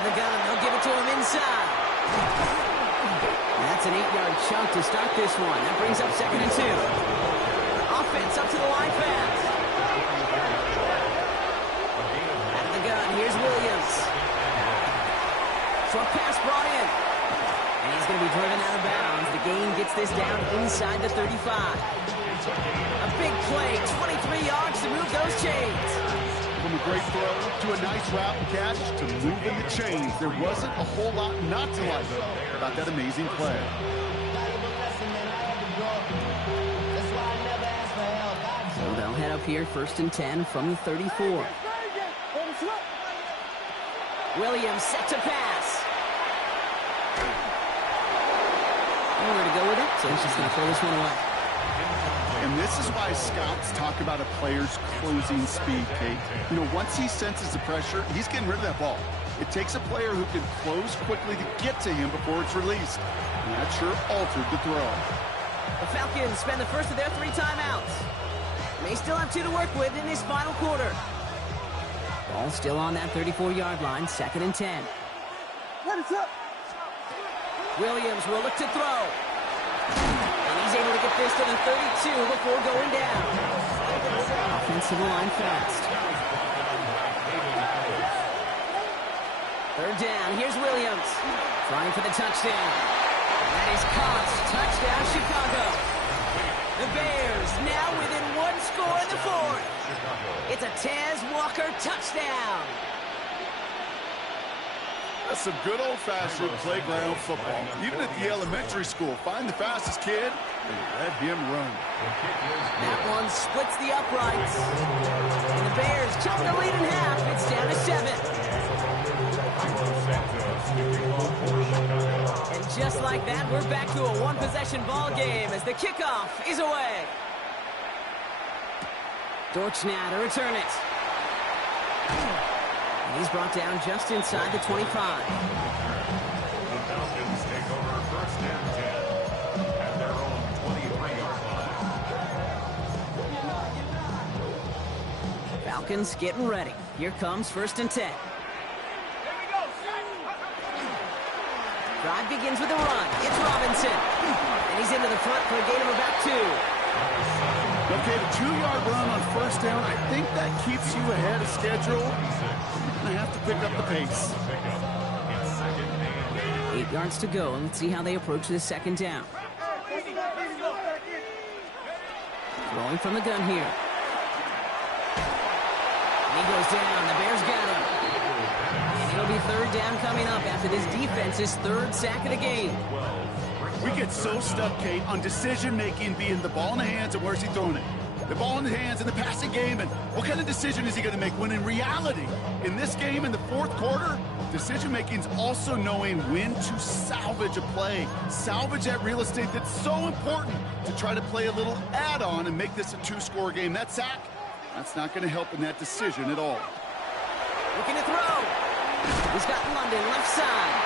The gun, they'll give it to him inside. And that's an 8-yard chunk to start this one. That brings up second and 2. Offense up to the line fast. Out of the gun, here's Williams. Short pass brought in. And he's going to be driven out of bounds. The gain gets this down inside the 35. A big play, 23 yards to move those chains. From a great throw to a nice route and catch to moving the chains. There wasn't a whole lot not to like about that amazing play. So they'll head up here first and 10 from the 34. Williams set to pass. Nowhere to go with it, so he's just going to throw this one away. And this is why scouts talk about a player's closing speed, Kate. You know, once he senses the pressure, he's getting rid of that ball. It takes a player who can close quickly to get to him before it's released. And that sure altered the throw. The Falcons spend the first of their 3 timeouts. They still have 2 to work with in this final quarter. Ball still on that 34-yard line, 2nd and 10. Williams will look to throw. And he's able to get this to the 32 before going down. Offensive line fast. 3rd down, here's Williams. Trying for the touchdown. That is caught. Touchdown, Chicago. The Bears now within 1 score in the 4th. It's a Taz Walker touchdown. That's some good old-fashioned playground football. Even at the elementary school, find the fastest kid and let him run. That one splits the uprights. And the Bears chop the lead in half. It's down to 7. And just like that, we're back to a one-possession ball game as the kickoff is away. Dortch now to return it. And he's brought down just inside the 25. The Falcons take over 1st and 10 at their own 23-yard line. Falcons getting ready. Here comes 1st and 10. Drive begins with a run. It's Robinson. And he's into the front for a gain of about 2. Okay, the 2-yard run on 1st down, I think that keeps you ahead of schedule. You're going to have to pick up the pace. 8 yards to go. Let's see how they approach this 2nd down. Throwing from the gun here. And he goes down. The Bears got him. And it'll be 3rd down coming up after this defense's 3rd sack of the game. We get so stuck, Kate, on decision-making being the ball in the hands and where's he throwing it. The ball in the hands in the passing game, and what kind of decision is he going to make? When in reality, in this game, in the 4th quarter, decision-making is also knowing when to salvage a play. Salvage that real estate that's so important to try to play a little add-on and make this a 2-score game. That sack, that's not going to help in that decision at all. Looking to throw. He's got London left side.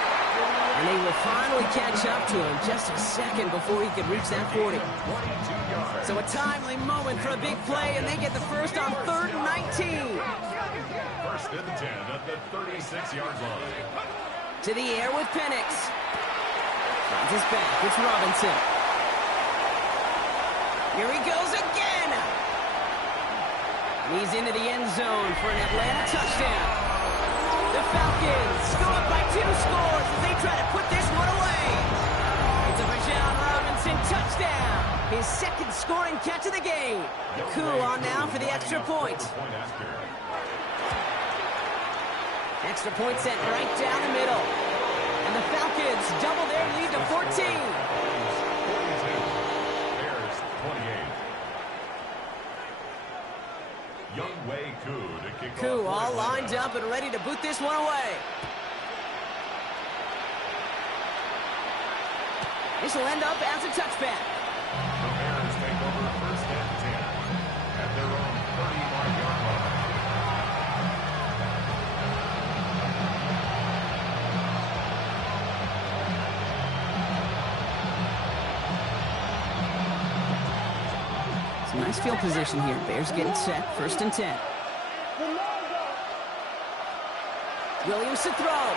And they will finally catch up to him just a second before he can reach that 40. So a timely moment for a big play, and they get the first on 3rd and 19. 1st and 10 at the 36-yard line. To the air with Penix. Finds his back. It's Robinson. Here he goes again. And he's into the end zone for an Atlanta touchdown. The Falcons go up by 2 scores as they try to put this one away. It's a Bijan Robinson touchdown. His 2nd scoring catch of the game. Koo on now for the extra point. Extra point sent right down the middle. And the Falcons double their lead to 14. Bears 28. Younghoe Koo to kick off. Koo all lined up and ready to boot this one away. This will end up as a touchback. The Bears take over 1st and 10 at their own 31-yard line. Some nice field position here. Bears getting set. 1st and 10. Williams to throw.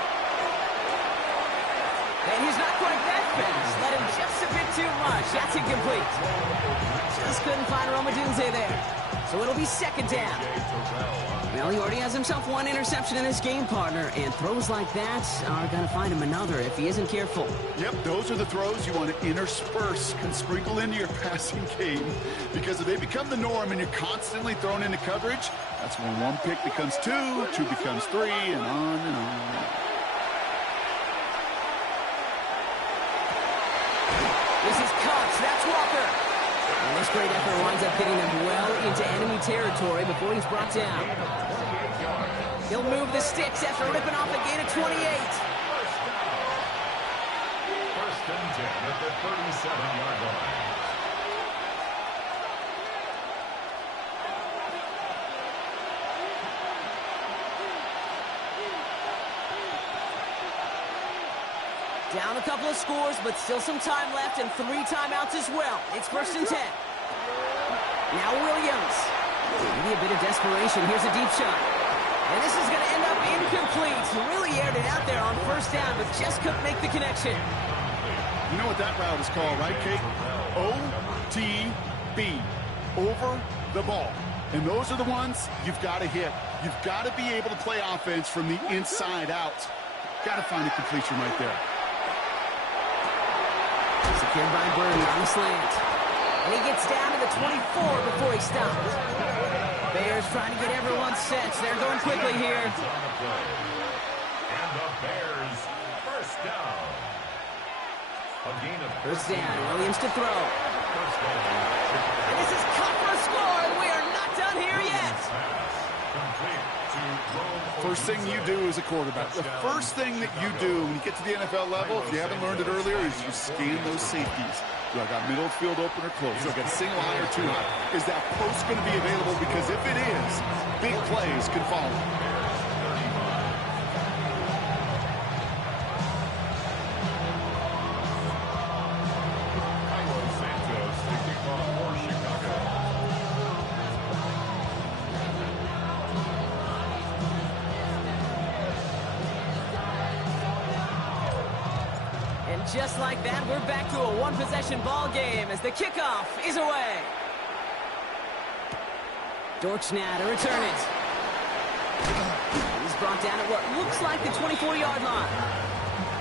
And he's not quite that fast. Let him just a bit too much. That's incomplete. Just couldn't find Romadunze there. So it'll be 2nd down. Well, he already has himself 1 interception in this game, partner. And throws like that are going to find him another if he isn't careful. Yep, those are the throws you want to intersperse and sprinkle into your passing game. Because if they become the norm and you're constantly thrown into coverage, that's when 1 pick becomes 2, 2 becomes 3, and on and on. This is Cox. That's Walker. And this great effort winds up getting them well into enemy territory before he's brought down. He'll move the sticks after ripping off a gain of 28. 1st and 10 at the 37-yard line. Down a couple of scores, but still some time left and 3 timeouts as well. It's 1st and 10. Now Williams. Maybe a bit of desperation. Here's a deep shot. And this is going to end up incomplete. He really aired it out there on first down, but just couldn't make the connection. You know what that route is called, right, Kate? OTB, over the ball. And those are the ones you've got to hit. You've got to be able to play offense from the inside out. Got to find a completion right there. Secured by Birdie on the slant. And he gets down to the 24 before he stops. Bears trying to get everyone set. They're going quickly here. And the Bears first down. A gain of First down, Williams to throw. And this is cut for a score, and we are not done here yet. First thing you do as a quarterback, the first thing that you do when you get to the NFL level, if you haven't learned it earlier, is you scan those safeties. Do I got middle of field open or close? Do I got a single eye or two eye? Is that post going to be available? Because if it is, big plays can follow. Just like that, we're back to a one-possession ball game as the kickoff is away. Dortch now to return it. He's brought down at what looks like the 24-yard line.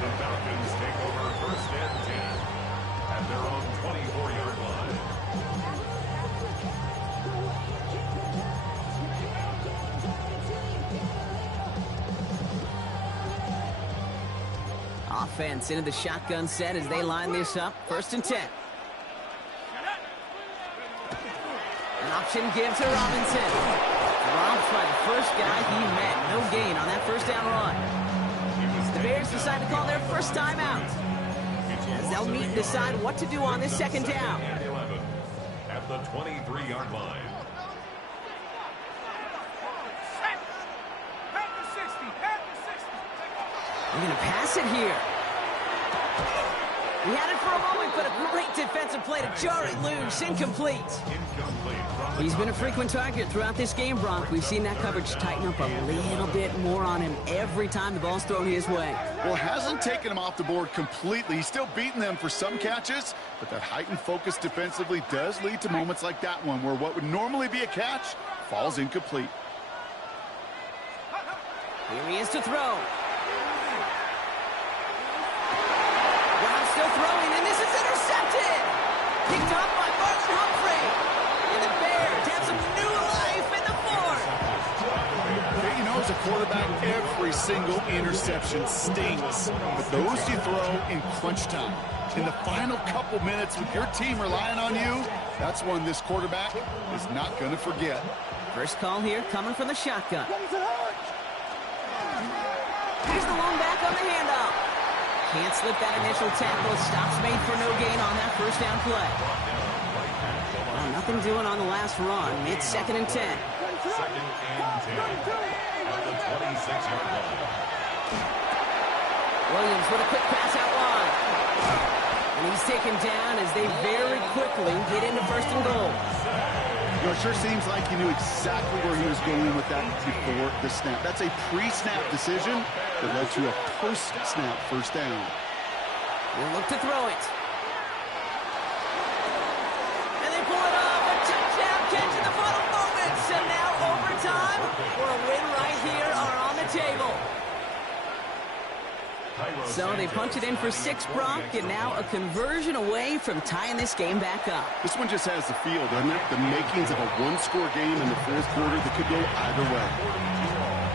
The Falcons take over first and 10 at their own 24-yard line. Offense into the shotgun set as they line this up. First and 10. An option give to Robinson. Robbed by the first guy he met. No gain on that first down run. The Bears decide to call their first timeout, as they'll meet and decide what to do on this second down. At the 23-yard line. They're going to pass it here. He had it for a moment, but a great defensive play to jar it loose. Incomplete. He's been a frequent target throughout this game, Bronk. We've seen that coverage tighten up a little bit more on him every time the ball's thrown his way. Well, hasn't taken him off the board completely. He's still beating them for some catches, but that heightened focus defensively does lead to moments like that one where what would normally be a catch falls incomplete. Here he is to throw. Still throwing, and this is intercepted. Picked off by Marlon Humphrey. And the Bears have some new life in the fourth. You know, as a quarterback, every single interception stings. But those you throw in crunch time. In the final couple minutes with your team relying on you, that's one this quarterback is not going to forget. First call here coming from the shotgun. Here's the lone back on the handoff. Can't slip that initial tackle. Stops made for no gain on that first down play. Well, nothing doing on the last run. It's second and 10. Second and 10 at the 26-yard line. Williams with a quick pass out wide. And he's taken down as they very quickly get into first and goal. You know, it sure seems like he knew exactly where he was going with that before the snap. That's a pre-snap decision that led to a post-snap first down. We'll look to throw it. And they pull it off. A touchdown catch in the final moments. And now overtime for a win right here are on the table. So they punch it in for 6, Brock, and now a conversion away from tying this game back up. This one just has the feel, doesn't it? The makings of a one-score game in the fourth quarter that could go either way.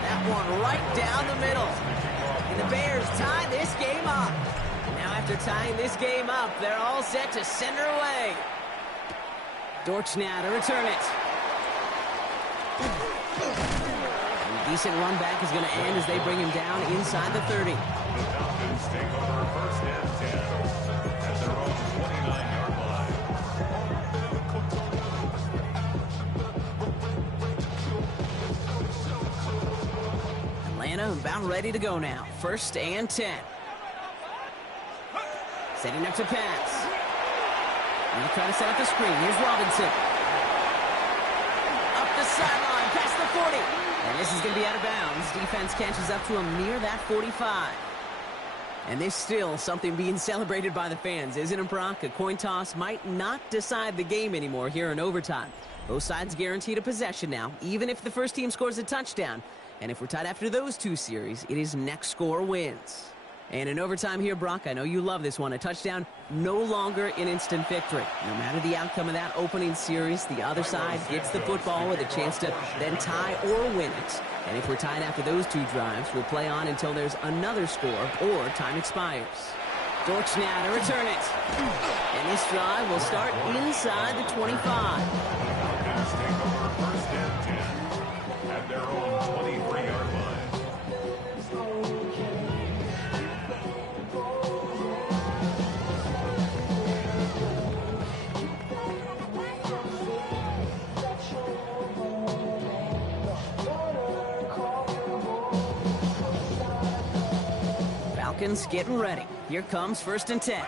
That one right down the middle. And the Bears tie this game up. And now after tying this game up, they're all set to send her away. Dortch now to return it. A decent run back is going to end as they bring him down inside the 30. The Falcons take over first and 10 at their own 29-yard line. Atlanta about ready to go now. First and 10. Setting up to pass. Now trying to set up the screen. Here's Robinson. Up the sideline, past the 40. And This is going to be out of bounds. Defense catches up to him near that 45. And there's still something being celebrated by the fans, isn't it, Brock? A coin toss might not decide the game anymore here in overtime. Both sides guaranteed a possession now, even if the first team scores a touchdown. And if we're tied after those two series, it is next score wins. And in overtime here, Brock, I know you love this one. A touchdown, no longer an instant victory. No matter the outcome of that opening series, the other side gets the football with a chance to then tie or win it. And if we're tied after those two drives, we'll play on until there's another score or time expires. Dortch now to return it. And this drive will start inside the 25. Falcons take over first and 10 at their own 23-yard line. Falcons getting ready. Here comes first and 10.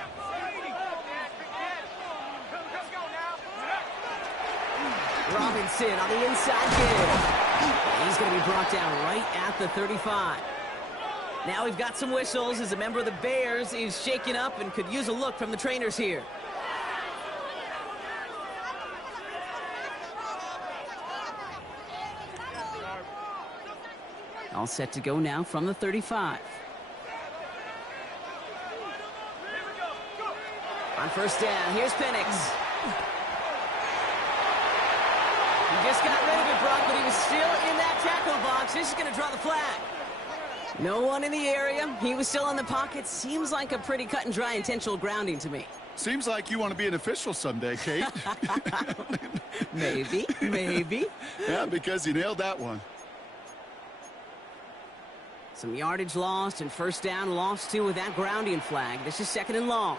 Robinson on the inside give. He's going to be brought down right at the 35. Now we've got some whistles as a member of the Bears is shaken up and could use a look from the trainers here. All set to go now from the 35. On first down, here's Penix. He just got rid of it, Brock, but he was still in that tackle box. This is going to draw the flag. No one in the area. He was still in the pocket. Seems like a pretty cut and dry intentional grounding to me. Seems like you want to be an official someday, Kate. Maybe, maybe. Yeah, because you nailed that one. Some yardage lost and first down lost too with that grounding flag. This is second and long.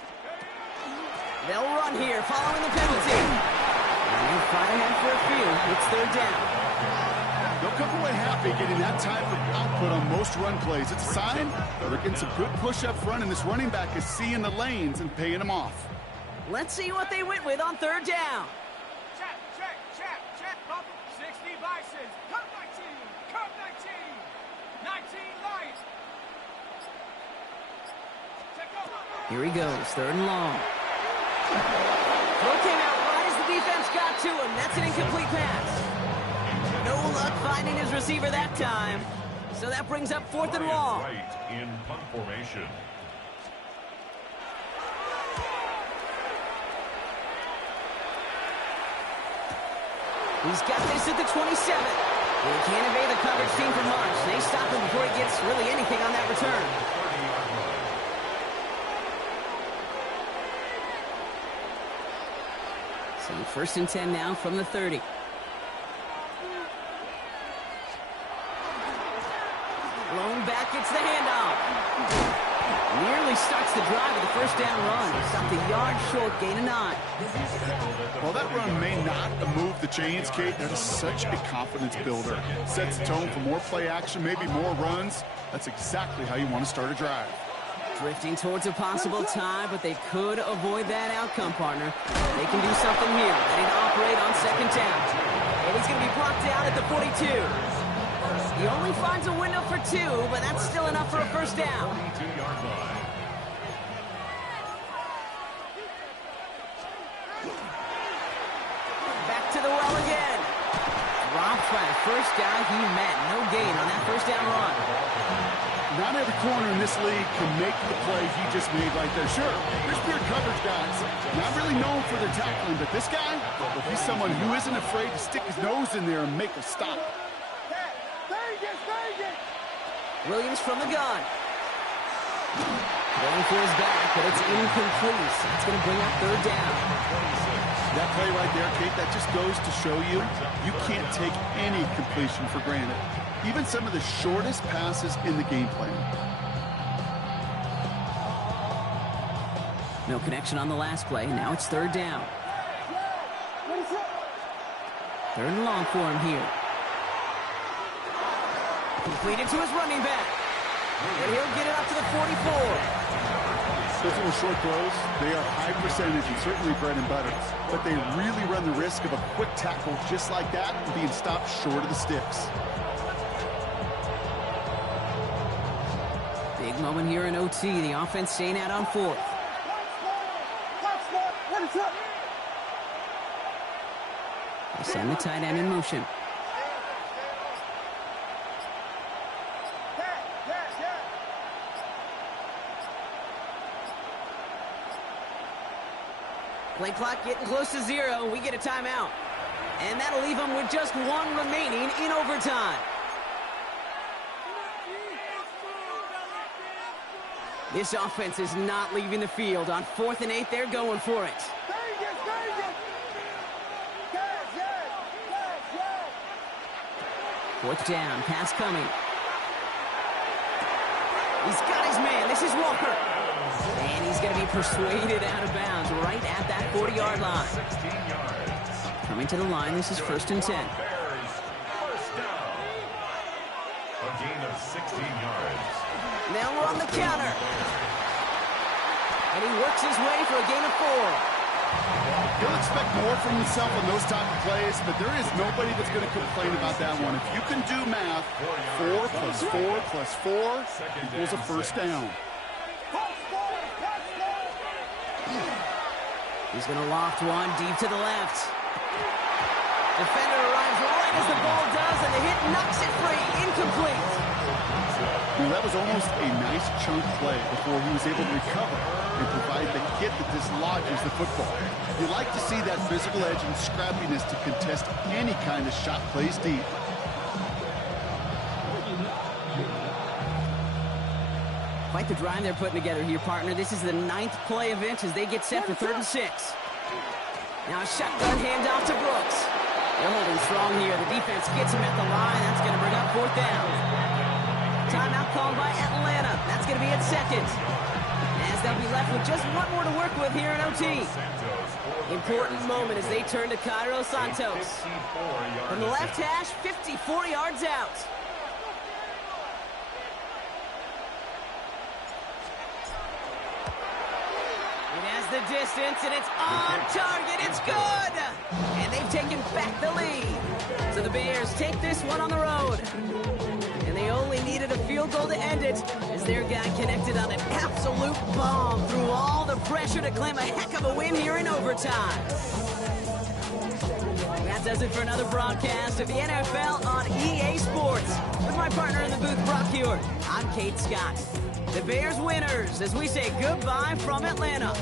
They'll run here following the penalty. And they'll fight ahead for a few. It's third down. They'll come away happy getting that type of output on most run plays. It's a sign they're getting some good push up front, and this running back is seeing the lanes and paying them off. Let's see what they went with on third down. Check, check, check, check. 60 Bisons. Cut 19. Cut 19. 19 Lions. Check over. Here he goes, third and long. Throw came out right as the defense got to him. That's an incomplete pass. No luck finding his receiver that time. So that brings up fourth and long. Right in punt formation. He's got this at the 27. And he can't evade the coverage team for much. They stop him before he gets really anything on that return. So first and 10 now from the 30. Blown back, gets the handoff. Nearly starts the drive with the first down run. Stopped a yard short, gain of 9. While that run may not move the chains, Kate, that is such a confidence builder. Sets the tone for more play action, maybe more runs. That's exactly how you want to start a drive. Drifting towards a possible tie, but they could avoid that outcome, partner. They can do something here. Ready to operate on second down. And he's going to be brought down at the 42. He only finds a window for 2, but that's still enough for a first down. 42-yard line. Back to the well again. Dropped by the first guy he met. No gain on that first down run. Not every corner in this league can make the play he just made right there. Sure, there's pure coverage guys. Not really known for their tackling, but this guy, well, he's someone who isn't afraid to stick his nose in there and make a stop. Williams from the gun. Going for his back, but it's incomplete. So it's going to bring up third down. That play right there, Kate, that just goes to show you, you can't take any completion for granted. Even some of the shortest passes in the game plan. No connection on the last play. Now it's third down. Third and long for him here. Completed to his running back. And he'll get it up to the 44. Those little short throws, they are high percentage and certainly bread and butter. But they really run the risk of a quick tackle just like that and being stopped short of the sticks. moment here in OT. The offense staying out on fourth. They send the tight end in motion. Play clock getting close to 0. We get a timeout. And that'll leave them with just 1 remaining in overtime. This offense is not leaving the field. On 4th and 8, they're going for it. Fourth down, pass coming. He's got his man. This is Walker. And he's going to be persuaded out of bounds right at that 40-yard line. 16 yards. Coming to the line, this is 1st and 10. Bears, first down. A gain of 16 yards. Now we're on the counter. And he works his way for a gain of 4. He'll expect more from himself on those type of plays, but there is nobody that's going to complain about that one. If you can do math, 4 plus 4 plus 4 equals a first down. He's going to loft one deep to the left. Defender arrives right as the ball does, and the hit knocks it free. Incomplete. Well, that was almost a nice chunk play before he was able to recover and provide the hit that dislodges the football. You like to see that physical edge and scrappiness to contest any kind of shot plays deep. Quite the drive they're putting together here, partner. This is the 9th play event as they get set for 3rd and 6. Now a shotgun handoff to Brooks. They're holding strong here. The defense gets him at the line. That's going to bring up 4th down. Timeout called by Atlanta. That's going to be at 2nd. As they'll be left with just 1 more to work with here in OT. Important moment as they turn to Cairo Santos. From the left hash, 54 yards out. It has the distance, and it's on target. It's good! And they've taken back the lead. So the Bears take this one on the road. And they only needed a field goal to end it as their guy connected on an absolute bomb through all the pressure to claim a heck of a win here in overtime. That does it for another broadcast of the NFL on EA Sports. With my partner in the booth, Brock Hewitt, I'm Kate Scott. The Bears winners as we say goodbye from Atlanta.